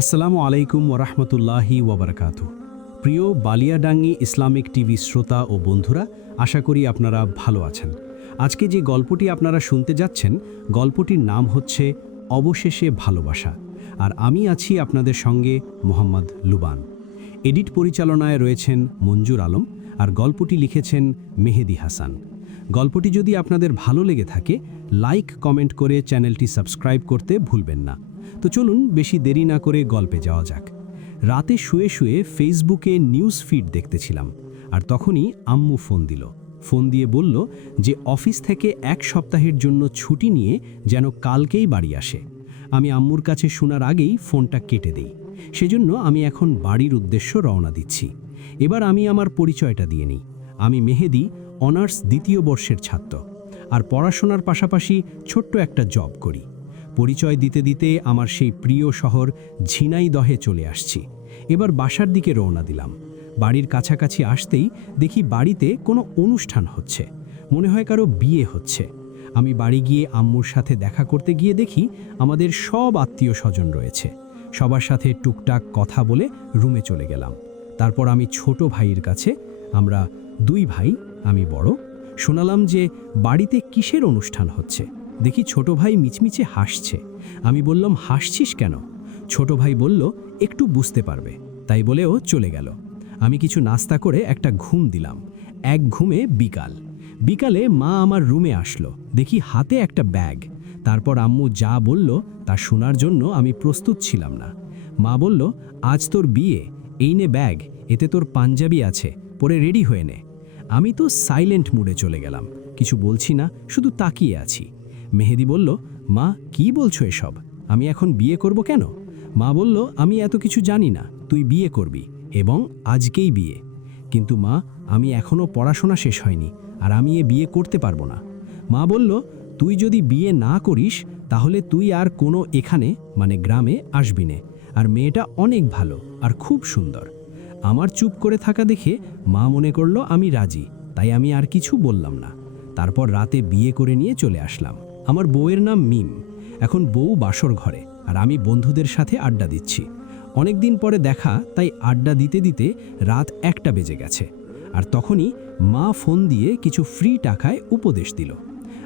আসসালামু আলাইকুম ওরহমতুল্লাহি ওবরাকাতু। প্রিয় বালিয়াডাঙ্গি ইসলামিক টিভি শ্রোতা ও বন্ধুরা, আশা করি আপনারা ভালো আছেন। আজকে যে গল্পটি আপনারা শুনতে যাচ্ছেন, গল্পটির নাম হচ্ছে অবশেষে ভালোবাসা। আর আমি আছি আপনাদের সঙ্গে মোহাম্মদ লুবান। এডিট পরিচালনায় রয়েছেন মঞ্জুর আলম, আর গল্পটি লিখেছেন মেহেদি হাসান। গল্পটি যদি আপনাদের ভালো লেগে থাকে, লাইক কমেন্ট করে চ্যানেলটি সাবস্ক্রাইব করতে ভুলবেন না। তো চলুন বেশি দেরি না করে গল্পে যাওয়া যাক। রাতে শুয়ে শুয়ে ফেসবুকে নিউজ ফিড দেখতেছিলাম, আর তখনই আম্মু ফোন দিয়ে বলল যে অফিস থেকে 1 সপ্তাহের জন্য ছুটি নিয়ে যেন কালকেই বাড়ি আসে। আমি আম্মুর কাছে শোনার আগেই ফোনটা কেটে দেই। সেজন্য আমি এখন বাড়ির উদ্দেশ্য রওনা দিচ্ছি। এবার আমি আমার পরিচয়টা দিয়ে নিই। আমি মেহেদি, অনার্স 2য় বর্ষের ছাত্র, আর পড়াশোনার পাশাপাশি ছোট্ট একটা জব করি। পরিচয় দিতে দিতে আমার সেই প্রিয় শহর ঝিনাইদহে চলে আসছি। এবার বাসার দিকে রওনা দিলাম। বাড়ির কাছাকাছি আসতেই দেখি বাড়িতে কোনো অনুষ্ঠান হচ্ছে, মনে হয় কারো বিয়ে হচ্ছে। আমি বাড়ি গিয়ে আম্মুর সাথে দেখা করতে গিয়ে দেখি আমাদের সব আত্মীয় স্বজন রয়েছে। সবার সাথে টুকটাক কথা বলে রুমে চলে গেলাম। তারপর আমি ছোট ভাইয়ের কাছে, আমরা 2 ভাই, আমি বড়, শোনালাম যে বাড়িতে কিসের অনুষ্ঠান হচ্ছে। দেখি ছোট ভাই মিচমিচে হাসছে। আমি বললাম, হাসছিস কেন? ছোট ভাই বলল, একটু বুঝতে পারবে। তাই বলেও চলে গেল। আমি কিছু নাস্তা করে একটা ঘুম দিলাম। এক ঘুমে বিকালে মা আমার রুমে আসলো। দেখি হাতে একটা ব্যাগ। তারপর আম্মু যা বলল তা শোনার জন্য আমি প্রস্তুত ছিলাম না। মা বলল, আজ তোর বিয়ে, এই নে ব্যাগ, এতে তোর পাঞ্জাবি আছে, পরে রেডি হয়ে নে। আমি তো সাইলেন্ট মুডে চলে গেলাম, কিছু বলছি না, শুধু তাকিয়ে আছি। মেহেদি বলল, মা কি বলছো এসব? আমি এখন বিয়ে করব কেন? মা বলল, আমি এত কিছু জানি না, তুই বিয়ে করবি, এবং আজকেই বিয়ে। কিন্তু মা, আমি এখনও পড়াশোনা শেষ হয়নি, আর আমি বিয়ে করতে পারবো না। মা বলল, তুই যদি বিয়ে না করিস তাহলে তুই আর কোনো এখানে মানে গ্রামে আসবি নে, আর মেয়েটা অনেক ভালো আর খুব সুন্দর। আমার চুপ করে থাকা দেখে মা মনে করলো আমি রাজি, তাই আমি আর কিছু বললাম না। তারপর রাতে বিয়ে করে নিয়ে চলে আসলাম। আমার বউয়ের নাম মিম। এখন বউ বাসর ঘরে, আর আমি বন্ধুদের সাথে আড্ডা দিচ্ছি। অনেক দিন পরে দেখা, তাই আড্ডা দিতে দিতে রাত 1টা বেজে গেছে। আর তখনই মা ফোন দিয়ে কিছু ফ্রি টাকায় উপদেশ দিল।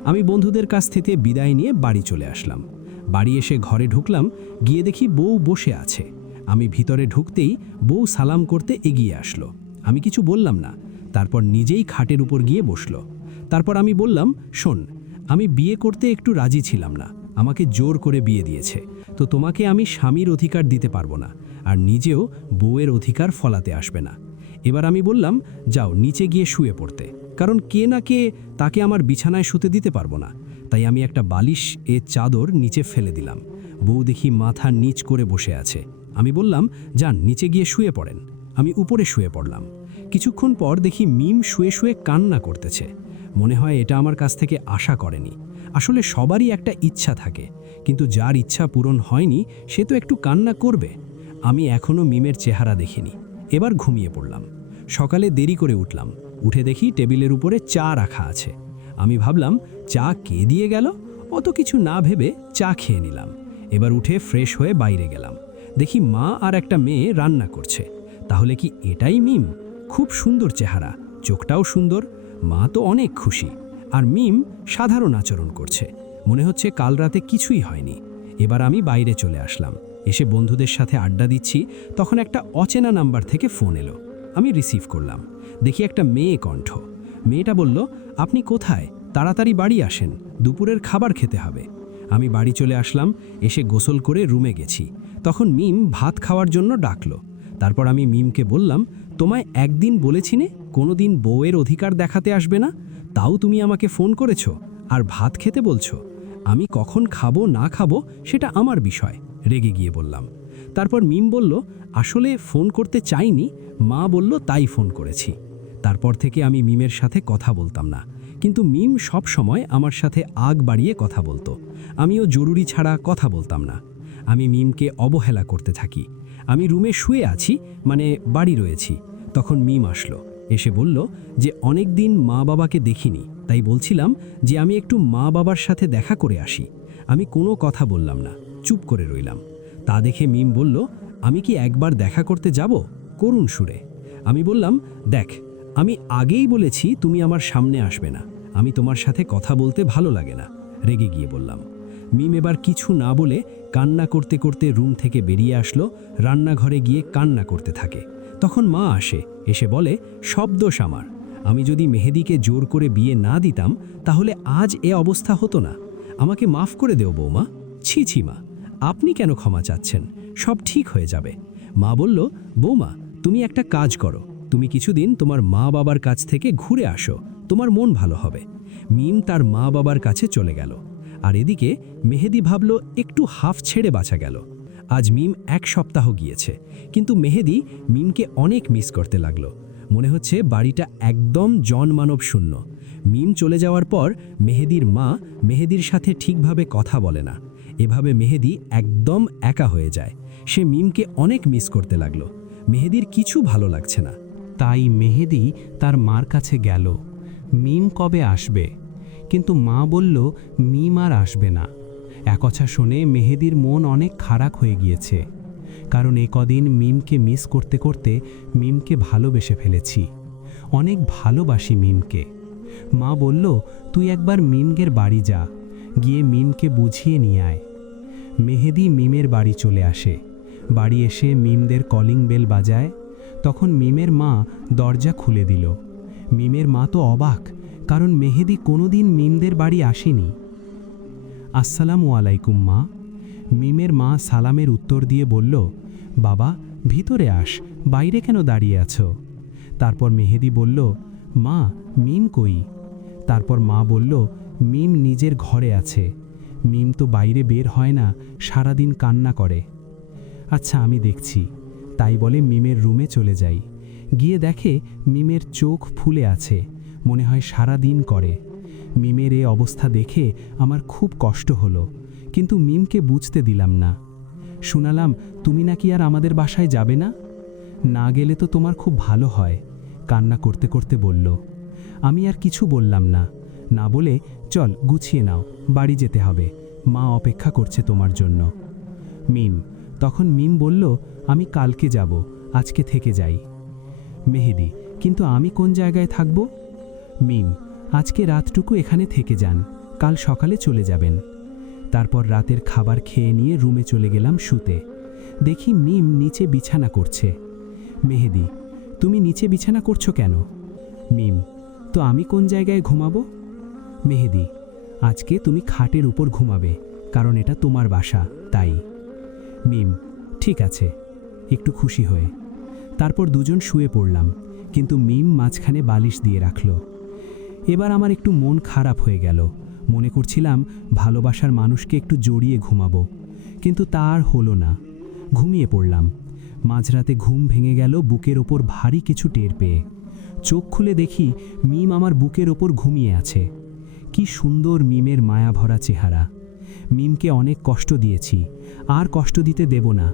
আমি বন্ধুদের কাছ থেকে বিদায় নিয়ে বাড়ি চলে আসলাম। বাড়ি এসে ঘরে ঢুকলাম, গিয়ে দেখি বউ বসে আছে। আমি ভিতরে ঢুকতেই বউ সালাম করতে এগিয়ে আসলো। আমি কিছু বললাম না। তারপর নিজেই খাটের উপর গিয়ে বসলো। তারপর আমি বললাম, শোন, আমি বিয়ে করতে একটু রাজি ছিলাম না, আমাকে জোর করে বিয়ে দিয়েছে, তো তোমাকে আমি স্বামীর অধিকার দিতে পারবো না, আর নিজেও বউয়ের অধিকার ফলাতে আসবে না। এবার আমি বললাম, যাও নিচে গিয়ে শুয়ে পড়তে, কারণ কে না কে তাকে আমার বিছানায় শুতে দিতে পারবো না। তাই আমি একটা বালিশ চাদর নিচে ফেলে দিলাম। বউ দেখি মাথা নিচ করে বসে আছে। আমি বললাম, যান নিচে গিয়ে শুয়ে পড়েন। আমি উপরে শুয়ে পড়লাম। কিছুক্ষণ পর দেখি মিম শুয়ে শুয়ে কান্না করতেছে। মনে হয় এটা আমার কাছ থেকে আশা করেনি। আসলে সবারই একটা ইচ্ছা থাকে, কিন্তু যার ইচ্ছা পূরণ হয়নি সে তো একটু কান্না করবে। আমি এখনও মিমের চেহারা দেখিনি। এবার ঘুমিয়ে পড়লাম। সকালে দেরি করে উঠলাম। উঠে দেখি টেবিলের উপরে চা রাখা আছে। আমি ভাবলাম, চা কে দিয়ে গেল? অত কিছু না ভেবে চা খেয়ে নিলাম। এবার উঠে ফ্রেশ হয়ে বাইরে গেলাম। দেখি মা আর একটা মেয়ে রান্না করছে। তাহলে কি এটাই মিম? খুব সুন্দর চেহারা, চোখটাও সুন্দর। মা তো অনেক খুশি, আর মিম সাধারণ আচরণ করছে, মনে হচ্ছে কাল রাতে কিছুই হয়নি। এবার আমি বাইরে চলে আসলাম। এসে বন্ধুদের সাথে আড্ডা দিচ্ছি, তখন একটা অচেনা নাম্বার থেকে ফোন এলো। আমি রিসিভ করলাম। দেখি একটা মেয়ে কণ্ঠ। মেয়েটা বলল, আপনি কোথায়? তাড়াতাড়ি বাড়ি আসেন, দুপুরের খাবার খেতে হবে। আমি বাড়ি চলে আসলাম। এসে গোসল করে রুমে গেছি। তখন মিম ভাত খাওয়ার জন্য ডাকলো। তারপর আমি মিমকে বললাম, তোমায় একদিন বলেছি নে কোনোদিন বউয়ের অধিকার দেখাতে আসবে না, তাও তুমি আমাকে ফোন করেছো আর ভাত খেতে বলছো। আমি কখন খাবো না খাবো সেটা আমার বিষয়, রেগে গিয়ে বললাম। তারপর মিম বলল, আসলে ফোন করতে চাইনি, মা বলল তাই ফোন করেছি। তারপর থেকে আমি মিমের সাথে কথা বলতাম না, কিন্তু মিম সব সময় আমার সাথে আগ বাড়িয়ে কথা বলতো। আমিও জরুরি ছাড়া কথা বলতাম না। আমি মিমকে অবহেলা করতে থাকি। আমি রুমে শুয়ে আছি, মানে বাড়ি রয়েছি। তখন মিম আসলো। এসে বলল যে অনেক দিন মা বাবাকে দেখিনি, তাই বলছিলাম যে আমি একটু মা বাবার সাথে দেখা করে আসি। আমি কোনো কথা বললাম না, চুপ করে রইলাম। তা দেখে মিম বলল, আমি কি একবার দেখা করতে যাব? করুণ সুরে। আমি বললাম, দেখ, আমি আগেই বলেছি তুমি আমার সামনে আসবে না। আমি তোমার সাথে কথা বলতে ভালো লাগে না। রেগে গিয়ে বললাম। মিম এবার কিছু না বলে কান্না করতে করতে রুম থেকে বেরিয়ে আসলো, রান্নাঘরে গিয়ে কান্না করতে থাকে। তখন মা আসে, এসে বলে, সব দোষ আমার। আমি যদি মেহেদিকে জোর করে বিয়ে না দিতাম তাহলে আজ এ অবস্থা হতো না। আমাকে মাফ করে দেও বৌমা। ছি ছি মা, আপনি কেন ক্ষমা চাচ্ছেন? সব ঠিক হয়ে যাবে। মা বলল, বৌমা, তুমি একটা কাজ করো, তুমি কিছুদিন তোমার মা বাবার কাছ থেকে ঘুরে আসো, তোমার মন ভালো হবে। মিম তার মা বাবার কাছে চলে গেল। আর এদিকে মেহেদি ভাবল একটু হাফ ছেড়ে বাঁচা গেল। আজ মিম 1 সপ্তাহ গিয়েছে, কিন্তু মেহেদি মিমকে অনেক মিস করতে লাগলো। মনে হচ্ছে বাড়িটা একদম জনমানব শূন্য। মিম চলে যাওয়ার পর মেহেদির মা মেহেদির সাথে ঠিকভাবে কথা বলে না। এভাবে মেহেদি একদম একা হয়ে যায়। সে মিমকে অনেক মিস করতে লাগলো। মেহেদির কিছু ভালো লাগছে না। তাই মেহেদি তার মার কাছে গেল, মিম কবে আসবে? কিন্তু মা বলল মিম আর আসবে না। একথা শুনে মেহেদির মন অনেক খারাপ হয়ে গিয়েছে, কারণ এ কদিন মিমকে মিস করতে করতে মিমকে ভালোবেসে ফেলেছি। অনেক ভালোবাসি মিমকে। মা বলল, তুই একবার মিমগের বাড়ি যা, গিয়ে মিমকে বুঝিয়ে নিয়ে আয়। মেহেদি মিমের বাড়ি চলে আসে। বাড়ি এসে মিমদের কলিং বেল বাজায়। তখন মিমের মা দরজা খুলে দিল। মিমের মা তো অবাক, কারণ মেহেদি কোনোদিন মিমদের বাড়ি আসেনি। আসসালামু আলাইকুম মা। মিমের মা সালামের উত্তর দিয়ে বলল, বাবা, ভিতরে আস, বাইরে কেন দাঁড়িয়ে আছো? তারপর মেহেদি বলল, মা, মিম কই? তারপর মা বলল, মিম নিজের ঘরে আছে। মিম তো বাইরে বের হয় না, সারাদিন কান্না করে। আচ্ছা, আমি দেখছি। তাই বলে মিমের রুমে চলে যাই। গিয়ে দেখে মিমের চোখ ফুলে আছে, মনে হয় সারা দিন করে। মিমের এই অবস্থা দেখে আমার খুব কষ্ট হলো, কিন্তু মিমকে বুঝতে দিলাম না। শুনালাম তুমি নাকি আর আমাদের বাসায় যাবে না? না গেলে তো তোমার খুব ভালো হয়, কান্না করতে করতে বলল। আমি আর কিছু বললাম না, না বলে, চল গুছিয়ে নাও, বাড়ি যেতে হবে, মা অপেক্ষা করছে তোমার জন্য। মিম তখন মিম বলল, আমি কালকে যাব, আজকে থেকে যাই। মেহেদি, কিন্তু আমি কোন জায়গায় থাকব? মিম, আজকে রাতটুকু এখানে থেকে যান, কাল সকালে চলে যাবেন। তারপর রাতের খাবার খেয়ে নিয়ে রুমে চলে গেলাম শুতে। দেখি মিম নিচে বিছানা করছে। মেহেদি, তুমি নিচে বিছানা করছো কেন? মিম, তো আমি কোন জায়গায় ঘুমাবো? মেহেদি, আজকে তুমি খাটের উপর ঘুমাবে, কারণ এটা তোমার বাসা, তাই। মিম, ঠিক আছে, একটু খুশি হয়ে। তারপর দুজন শুয়ে পড়লাম, কিন্তু মিম মাঝখানে বালিশ দিয়ে রাখল। এবার আমার একটু মন খারাপ হয়ে গেল। মনে করছিলাম ভালোবাসার মানুষকে একটু জড়িয়ে ঘুমাবো, কিন্তু তা আর হলো না। ঘুমিয়ে পড়লাম। মাঝরাতে ঘুম ভেঙে গেল বুকের ওপর ভারী কিছু টের পেয়ে। চোখ খুলে দেখি মিম আমার বুকের ওপর ঘুমিয়ে আছে। কি সুন্দর মিমের মায়াভরা চেহারা। মিমকে অনেক কষ্ট দিয়েছি, আর কষ্ট দিতে দেব না।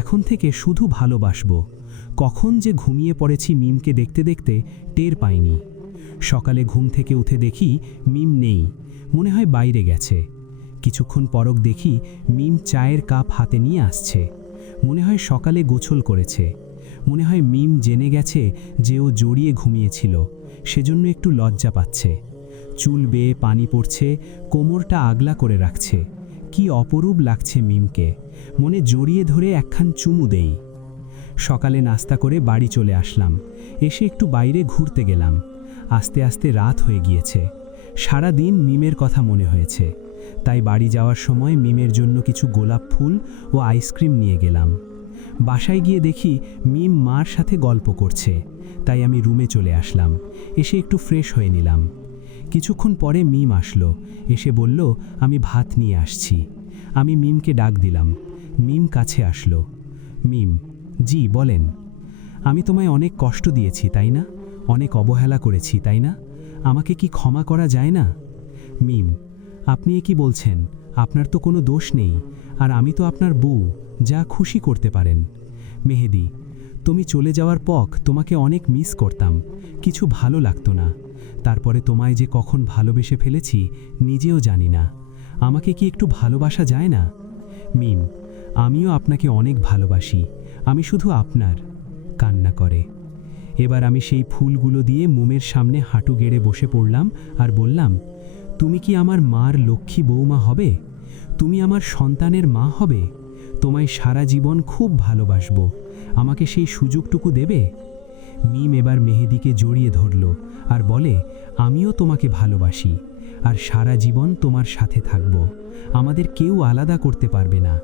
এখন থেকে শুধু ভালোবাসবো। কখন যে ঘুমিয়ে পড়েছি মিমকে দেখতে দেখতে টের পাইনি। সকালে ঘুম থেকে উঠে দেখি মিম নেই, মনে হয় বাইরে গেছে। কিছুক্ষণ পরক দেখি মিম চায়ের কাপ হাতে নিয়ে আসছে। মনে হয় সকালে গোছল করেছে। মনে হয় মিম জেনে গেছে যে ও জড়িয়ে ঘুমিয়েছিল, সেজন্য একটু লজ্জা পাচ্ছে। চুল বেয়ে পানি পড়ছে, কোমরটা আগলা করে রাখছে। কি অপরূপ লাগছে মিমকে। মনে জড়িয়ে ধরে একখান চুমু দেই। সকালে নাস্তা করে বাড়ি চলে আসলাম। এসে একটু বাইরে ঘুরতে গেলাম। আস্তে আস্তে রাত হয়ে গিয়েছে। সারা দিন মিমের কথা মনে হয়েছে। তাই বাড়ি যাওয়ার সময় মিমের জন্য কিছু গোলাপ ফুল ও আইসক্রিম নিয়ে গেলাম। বাসায় গিয়ে দেখি মিম মার সাথে গল্প করছে। তাই আমি রুমে চলে আসলাম। এসে একটু ফ্রেশ হয়ে নিলাম। কিছুক্ষণ পরে মিম আসলো। এসে বলল, আমি ভাত নিয়ে আসছি। আমি মিমকে ডাক দিলাম। মিম কাছে আসলো। মিম, জি বলেন। আমি তোমায় অনেক কষ্ট দিয়েছি, তাই না? অনেক অবহেলা করেছি, তাই না? আমাকে কি ক্ষমা করা যায় না? মিম, আপনি কি বলছেন? আপনার তো কোনো দোষ নেই, আর আমি তো আপনার বউ, যা খুশি করতে পারেন। মেহেদি, তুমি চলে যাওয়ার পর তোমাকে অনেক মিস করতাম, কিছু ভালো লাগতো না। তারপরে তোমায় যে কখন ভালোবেসে ফেলেছি নিজেও জানি না। আমাকে কি একটু ভালোবাসা যায় না? মিম, আমিও আপনাকে অনেক ভালোবাসি, আমি শুধু আপনার। কান্না করে। এবার আমি সেই ফুলগুলো দিয়ে মোমের সামনে হাঁটু গেড়ে বসে পড়লাম আর বললাম, তুমি কি আমার মার লক্ষ্মী বৌমা হবে? তুমি আমার সন্তানের মা হবে? তোমায় সারা জীবন খুব ভালোবাসবো, আমাকে সেই সুযোগটুকু দেবে? মিম এবার মেহেদিকে জড়িয়ে ধরল আর বলে, আমিও তোমাকে ভালোবাসি, আর সারা জীবন তোমার সাথে থাকব, আমাদের কেউ আলাদা করতে পারবে না।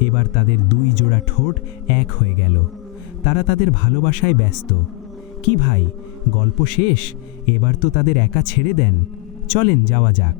এবার তাদের দুই জোড়া ঠোঁট এক হয়ে গেল, তারা তাদের ভালোবাসায় ব্যস্ত। কি ভাই, গল্প শেষ? এবার তো তাদের একা ছেড়ে দেন, চলেন যাওয়া যাক।